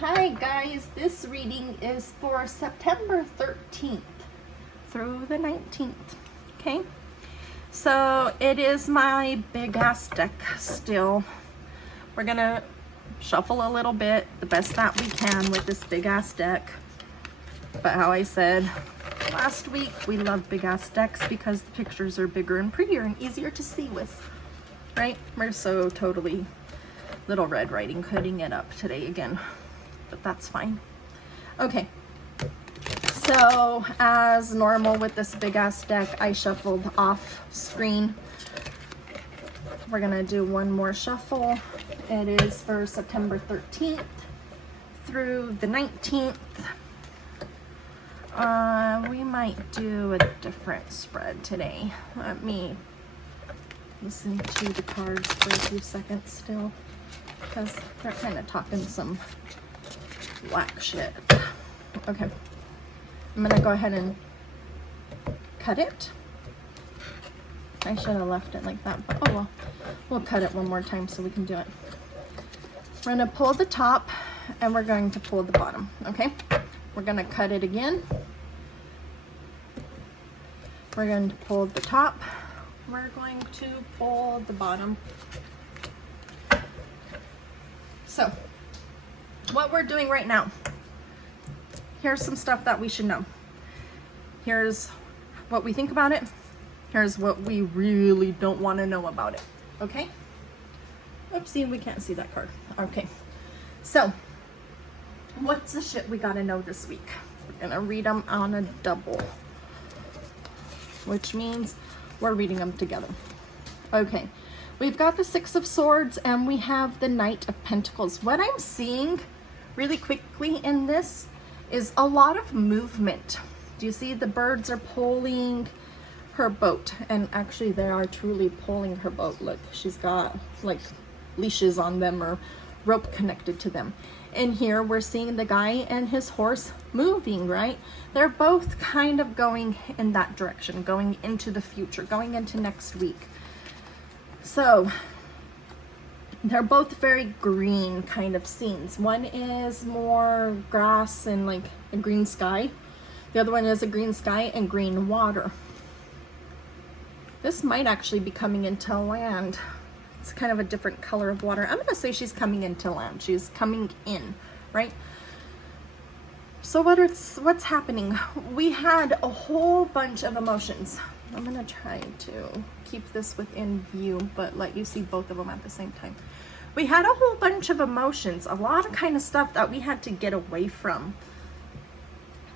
Hi guys, this reading is for September 13th through the 19th, okay? So it is my big ass deck still. We're gonna shuffle a little bit, the best that we can with this big ass deck. But how I said last week, we love big ass decks because the pictures are bigger and prettier and easier to see with, right? We're so totally Little Red Riding Hooding it up today again, but that's fine. Okay, so as normal with this big ass deck, I shuffled off screen. We're gonna do one more shuffle. It is for September 13th through the 19th. We might do a different spread today. Let me listen to the cards for a few seconds still, because they're kind of talking some whack shit. Okay, I'm gonna go ahead and cut it. I should have left it like that, but oh well. We'll cut it one more time so we can do it. We're gonna pull the top and we're going to pull the bottom, okay? We're gonna cut it again. We're going to pull the top. We're going to pull the bottom. So, what we're doing right now, here's some stuff that we should know. Here's what we think about it. Here's what we really don't want to know about it, okay? Oopsie, we can't see that card. Okay, so what's the shit we gotta know this week? We're gonna read them on a double, which means we're reading them together. Okay, we've got the Six of Swords and we have the Knight of Pentacles. What I'm seeing really quickly in this is a lot of movement. Do you see the birds are pulling her boat? And actually they are truly pulling her boat. Look, she's got like leashes on them or rope connected to them. And here we're seeing the guy and his horse moving, right? They're both kind of going in that direction, going into the future, going into next week. So they're both very green kind of scenes. One is more grass and like a green sky. The other one is a green sky and green water. This might actually be coming into land. It's kind of a different color of water. I'm gonna say she's coming into land. She's coming in, right? So what's happening? We had a whole bunch of emotions. I'm gonna try to keep this within view, but let you see both of them at the same time. We had a whole bunch of emotions, a lot of kind of stuff that we had to get away from.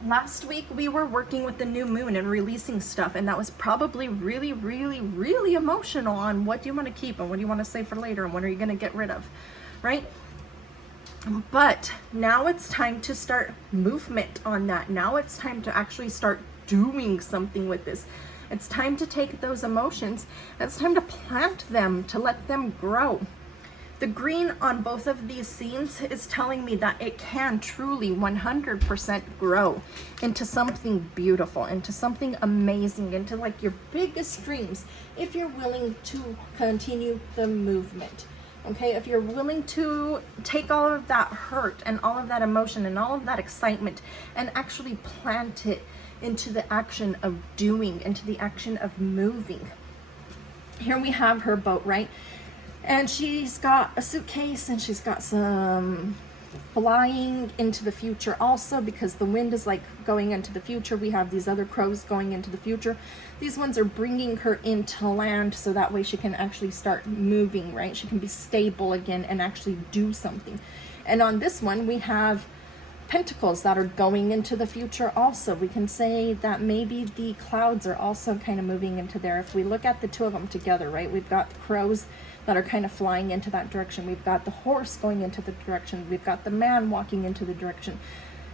Last week we were working with the new moon and releasing stuff, and that was probably really, really, really emotional on what do you want to keep and what do you want to save for later and what are you going to get rid of, right? But now it's time to start movement on that. Now it's time to actually start doing something with this. It's time to take those emotions. It's time to plant them, to let them grow. The green on both of these scenes is telling me that it can truly 100% grow into something beautiful, into something amazing, into like your biggest dreams, if you're willing to continue the movement. Okay, if you're willing to take all of that hurt and all of that emotion and all of that excitement and actually plant it into the action of doing, into the action of moving. Here we have her boat, right? And she's got a suitcase and she's got some flying into the future also, because the wind is like going into the future. We have these other crows going into the future. These ones are bringing her into land so that way she can actually start moving, right? She can be stable again and actually do something. And on this one, we have pentacles that are going into the future also. We can say that maybe the clouds are also kind of moving into there. If we look at the two of them together, right? We've got the crows that are kind of flying into that direction. We've got the horse going into the direction. We've got the man walking into the direction.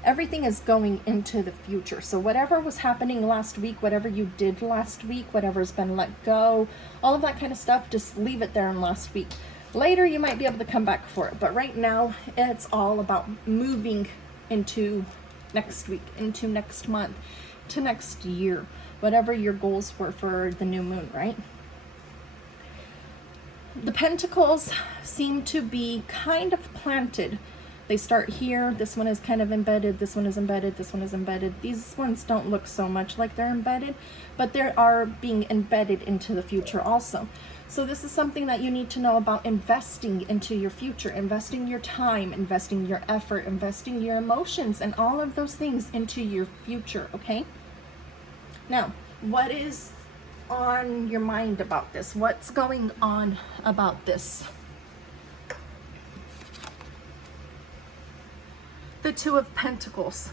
Everything is going into the future. So whatever was happening last week, whatever you did last week, whatever's been let go, all of that kind of stuff, just leave it there in last week. Later, you might be able to come back for it. But right now, it's all about moving into next week, into next month, to next year, whatever your goals were for the new moon, right? The pentacles seem to be kind of planted They start here. This one is kind of embedded. This one is embedded. This one is embedded. These ones don't look so much like they're embedded, but they are being embedded into the future also. So this is something that you need to know about investing into your future, investing your time, investing your effort, investing your emotions, and all of those things into your future, okay? Now, what is on your mind about this? What's going on about this? The Two of Pentacles.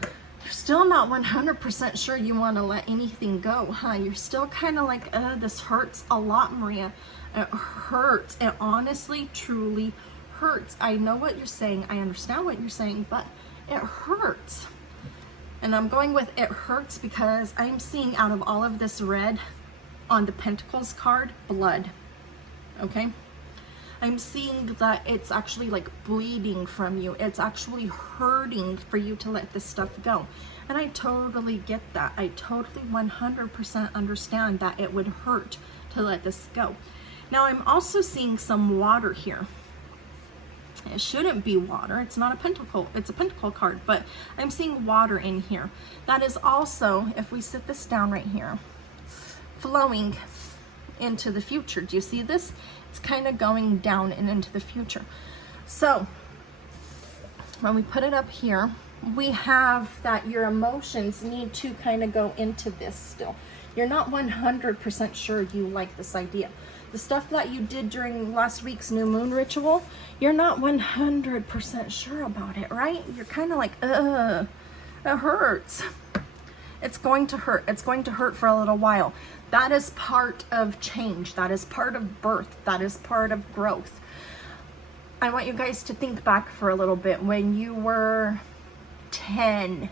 You're still not 100% sure you want to let anything go, huh? You're still kind of like, this hurts a lot, Maria. It hurts. It honestly, truly hurts. I know what you're saying. I understand what you're saying, but it hurts. And I'm going with it hurts because I'm seeing out of all of this red on the Pentacles card, blood. Okay? I'm seeing that it's actually like bleeding from you. It's actually hurting for you to let this stuff go. And I totally get that. I totally 100% understand that it would hurt to let this go. Now I'm also seeing some water here. It shouldn't be water. It's not a pentacle. It's a pentacle card, but I'm seeing water in here. That is also, if we sit this down right here, flowing into the future. Do you see this? It's kind of going down and into the future. So when we put it up here, we have that your emotions need to kind of go into this still. You're not 100% sure you like this idea. The stuff that you did during last week's new moon ritual, you're not 100% sure about it, right? You're kind of like, it hurts. It's going to hurt. It's going to hurt for a little while. That is part of change. That is part of birth. That is part of growth. I want you guys to think back for a little bit when you were 10,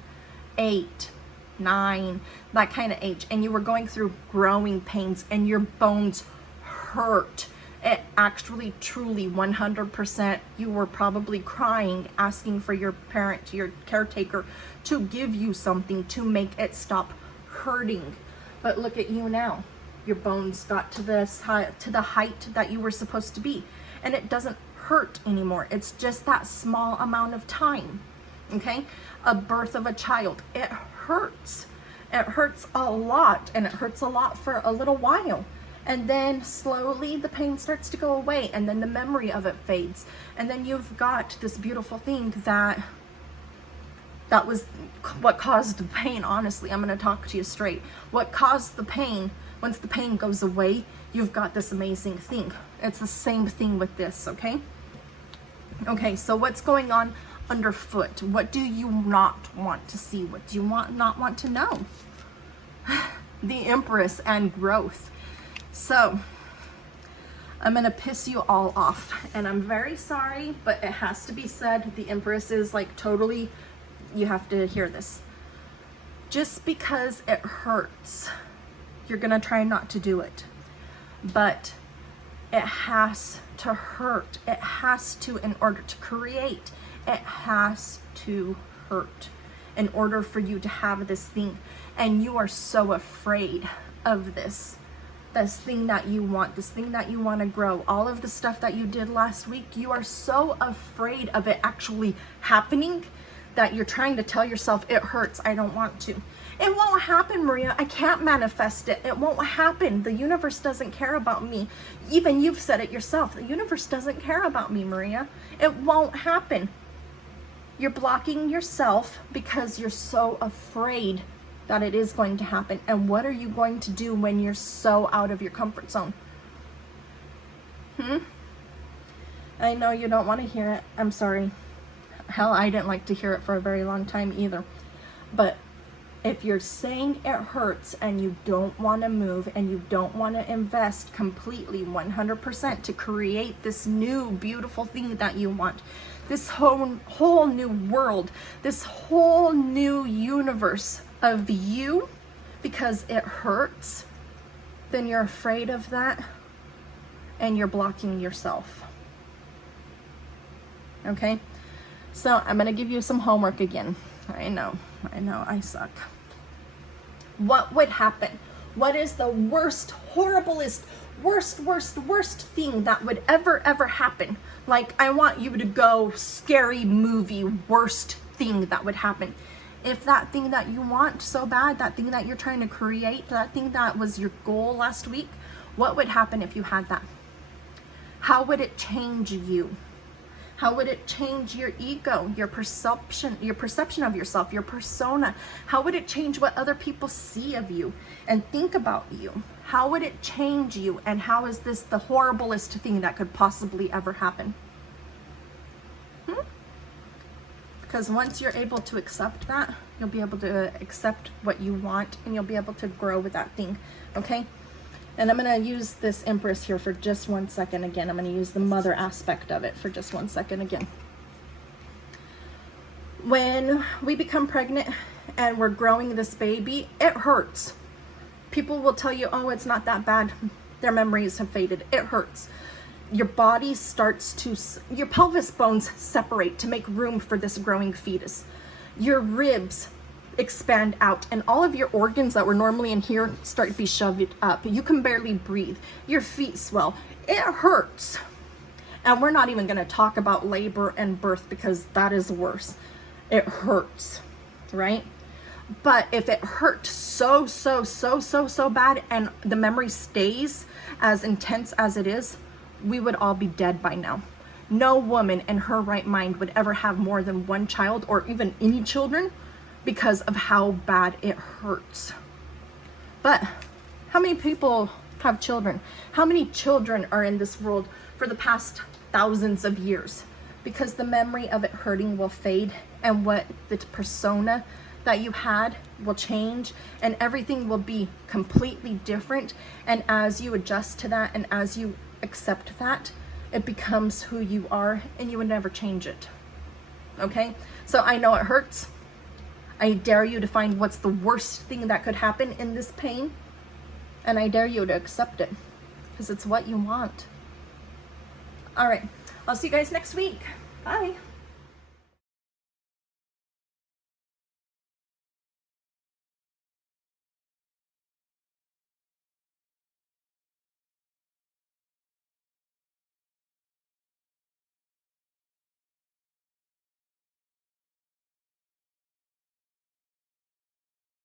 8, 9, that kind of age, and you were going through growing pains and your bones hurt. It actually, truly, 100%, you were probably crying, asking for your parent, your caretaker, to give you something to make it stop hurting. But look at you now. Your bones got to this to the height that you were supposed to be, and it doesn't hurt anymore. It's just that small amount of time. Okay? A birth of a child, it hurts. It hurts a lot, and it hurts a lot for a little while. And then slowly the pain starts to go away, and then the memory of it fades. And then you've got this beautiful thing that was what caused the pain. Honestly, I'm going to talk to you straight. What caused the pain, once the pain goes away, you've got this amazing thing. It's the same thing with this, okay? Okay, so what's going on underfoot? What do you not want to see? What do you not want to know? The Empress and growth. So I'm gonna piss you all off, and I'm very sorry, but it has to be said. The Empress is like totally, you have to hear this. Just because it hurts, you're gonna try not to do it, but it has to hurt. It has to, in order to create, it has to hurt in order for you to have this thing. And you are so afraid of this thing that you want, this thing that you want to grow, all of the stuff that you did last week. You are so afraid of it actually happening that you're trying to tell yourself, it hurts, I don't want to. It won't happen, Maria. I can't manifest it. It won't happen. The universe doesn't care about me. Even you've said it yourself. The universe doesn't care about me, Maria. It won't happen. You're blocking yourself because you're so afraid that it is going to happen. And what are you going to do when you're so out of your comfort zone? I know you don't want to hear it. I'm sorry. Hell, I didn't like to hear it for a very long time either. But if you're saying it hurts and you don't want to move and you don't want to invest completely 100% to create this new beautiful thing that you want, this whole new world, this whole new universe of you, because it hurts, then you're afraid of that and you're blocking yourself. Okay? So I'm going to give you some homework again. I know, I suck. What would happen? What is the worst, horriblest, worst thing that would ever happen. Like, I want you to go scary movie, worst thing that would happen. If that thing that you want so bad, that thing that you're trying to create, that thing that was your goal last week, what would happen if you had that? How would it change you? How would it change your ego, your perception of yourself, your persona? How would it change what other people see of you and think about you? How would it change you? And how is this the horriblest thing that could possibly ever happen? Because once you're able to accept that, you'll be able to accept what you want, and you'll be able to grow with that thing, okay? And I'm going to use this Empress here for just 1 second again. I'm going to use the mother aspect of it for just 1 second again. When we become pregnant and we're growing this baby, it hurts. People will tell you, oh, it's not that bad. Their memories have faded. It hurts. Your body starts to, your pelvis bones separate to make room for this growing fetus. Your ribs expand out, and all of your organs that were normally in here start to be shoved up. You can barely breathe. Your feet swell. It hurts. And we're not even going to talk about labor and birth, because that is worse. It hurts, right? But if it hurt so bad and the memory stays as intense as it is, we would all be dead by now. No woman in her right mind would ever have more than one child, or even any children, because of how bad it hurts. But how many people have children? How many children are in this world for the past thousands of years? Because the memory of it hurting will fade, and what the persona that you had will change, and everything will be completely different. And as you adjust to that, and as you accept that, it becomes who you are, and you would never change it. Okay? So I know it hurts. I dare you to find what's the worst thing that could happen in this pain, and I dare you to accept it, because it's what you want. All right, I'll see you guys next week. Bye.